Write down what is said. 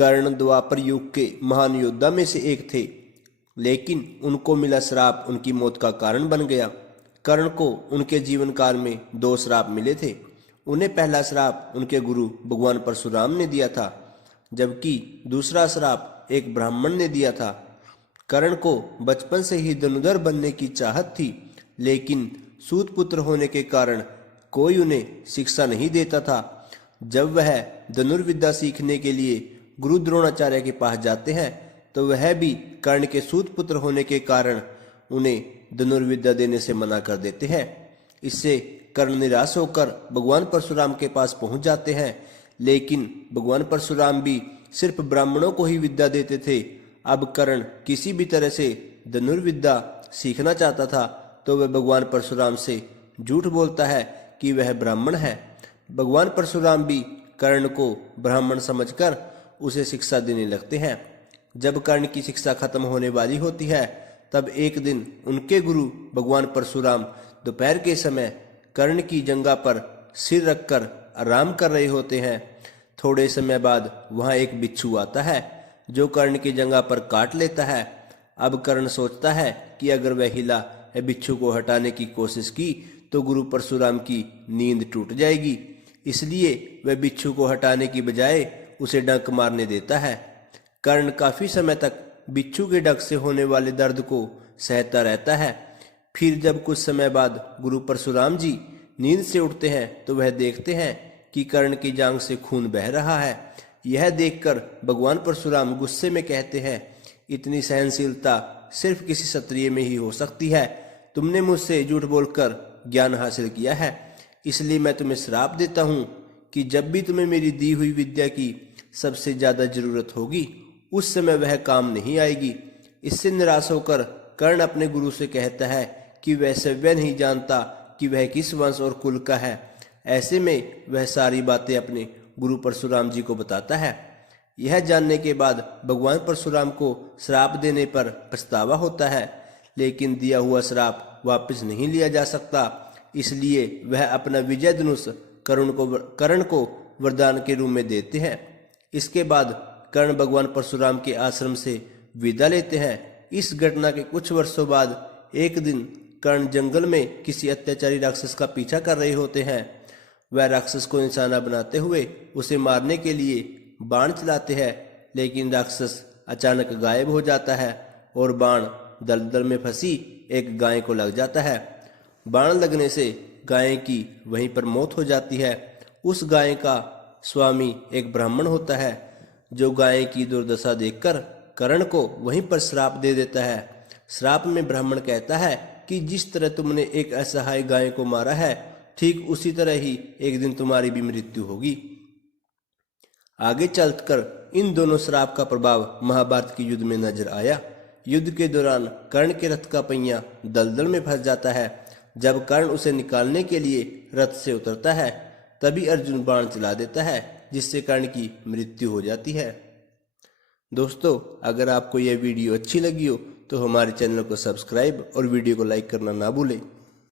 कर्ण द्वापर युग के महान योद्धा में से एक थे, लेकिन उनको मिला श्राप उनकी मौत का कारण बन गया। कर्ण को उनके जीवन काल में 2 श्राप मिले थे। उन्हें पहला श्राप उनके गुरु भगवान परशुराम ने दिया था, जबकि दूसरा श्राप एक ब्राह्मण ने दिया था। कर्ण को बचपन से ही धनुर्धर बनने की चाहत थी, लेकिन सूत पुत्र होने के कारण कोई उन्हें शिक्षा नहीं देता था। जब वह धनुर्विद्या सीखने के लिए गुरु द्रोणाचार्य के पास जाते हैं, तो वह भी कर्ण के सूत पुत्र होने के कारण उन्हें धनुर्विद्या देने से मना कर देते हैं। इससे कर्ण निराश होकर भगवान परशुराम के पास पहुंच जाते हैं, लेकिन भगवान परशुराम भी सिर्फ ब्राह्मणों को ही विद्या देते थे। अब कर्ण किसी भी तरह से धनुर्विद्या सीखना चाहता था, तो वह भगवान परशुराम से झूठ बोलता है कि वह ब्राह्मण है। भगवान परशुराम भी कर्ण को ब्राह्मण समझकर उसे शिक्षा देने लगते हैं। जब कर्ण की शिक्षा खत्म होने वाली होती है, तब एक दिन उनके गुरु भगवान परशुराम दोपहर के समय कर्ण की जंघा पर सिर रखकर आराम कर रहे होते हैं। थोड़े समय बाद वहां एक बिच्छू आता है, जो कर्ण की जंघा पर काट लेता है। अब कर्ण सोचता है कि अगर वह हिला या बिच्छू को हटाने की कोशिश की तो गुरु परशुराम की नींद टूट जाएगी, इसलिए वह बिच्छू को हटाने की बजाय उसे डंक मारने देता है। कर्ण काफी समय तक बिच्छू के डंक से होने वाले दर्द को सहता रहता है। फिर जब कुछ समय बाद गुरु परशुराम जी नींद से उठते हैं, तो वह देखते हैं कि कर्ण की जांघ से खून बह रहा है। यह देखकर भगवान परशुराम गुस्से में कहते हैं, इतनी सहनशीलता सिर्फ किसी क्षत्रिय में ही हो सकती है। तुमने मुझसे झूठ बोलकर ज्ञान हासिल किया है, इसलिए मैं तुम्हें श्राप देता हूँ कि जब भी तुम्हें मेरी दी हुई विद्या की सबसे ज्यादा जरूरत होगी, उस समय वह काम नहीं आएगी। इससे निराश होकर कर्ण अपने गुरु से कहता है कि वह सवै नहीं जानता कि वह किस वंश और कुल का है। ऐसे में वह सारी बातें अपने गुरु परशुराम जी को बताता है। यह जानने के बाद भगवान परशुराम को श्राप देने पर पछतावा होता है, लेकिन दिया हुआ श्राप वापस नहीं लिया जा सकता। इसलिए वह अपना विजय धनुष कर्ण को वरदान के रूप में देते हैं। इसके बाद कर्ण भगवान परशुराम के आश्रम से विदा लेते हैं। इस घटना के कुछ वर्षों बाद एक दिन कर्ण जंगल में किसी अत्याचारी राक्षस का पीछा कर रहे होते हैं। वह राक्षस को निशाना बनाते हुए उसे मारने के लिए बाण चलाते हैं, लेकिन राक्षस अचानक गायब हो जाता है और बाण दलदल में फंसी एक गाय को लग जाता है। बाण लगने से गाय की वहीं पर मौत हो जाती है। उस गाय का स्वामी एक ब्राह्मण होता है, जो गाय की दुर्दशा देखकर कर्ण को वहीं पर श्राप दे देता है। श्राप में ब्राह्मण कहता है कि जिस तरह तुमने एक असहाय गाय को मारा है, ठीक उसी तरह ही एक दिन तुम्हारी भी मृत्यु होगी। आगे चलकर इन दोनों श्राप का प्रभाव महाभारत के युद्ध में नजर आया। युद्ध के दौरान कर्ण के रथ का पहिया दलदल में फंस जाता है। जब कर्ण उसे निकालने के लिए रथ से उतरता है, तभी अर्जुन बाण चला देता है, जिससे कर्ण की मृत्यु हो जाती है। दोस्तों, अगर आपको यह वीडियो अच्छी लगी हो तो हमारे चैनल को सब्सक्राइब और वीडियो को लाइक करना ना भूलें।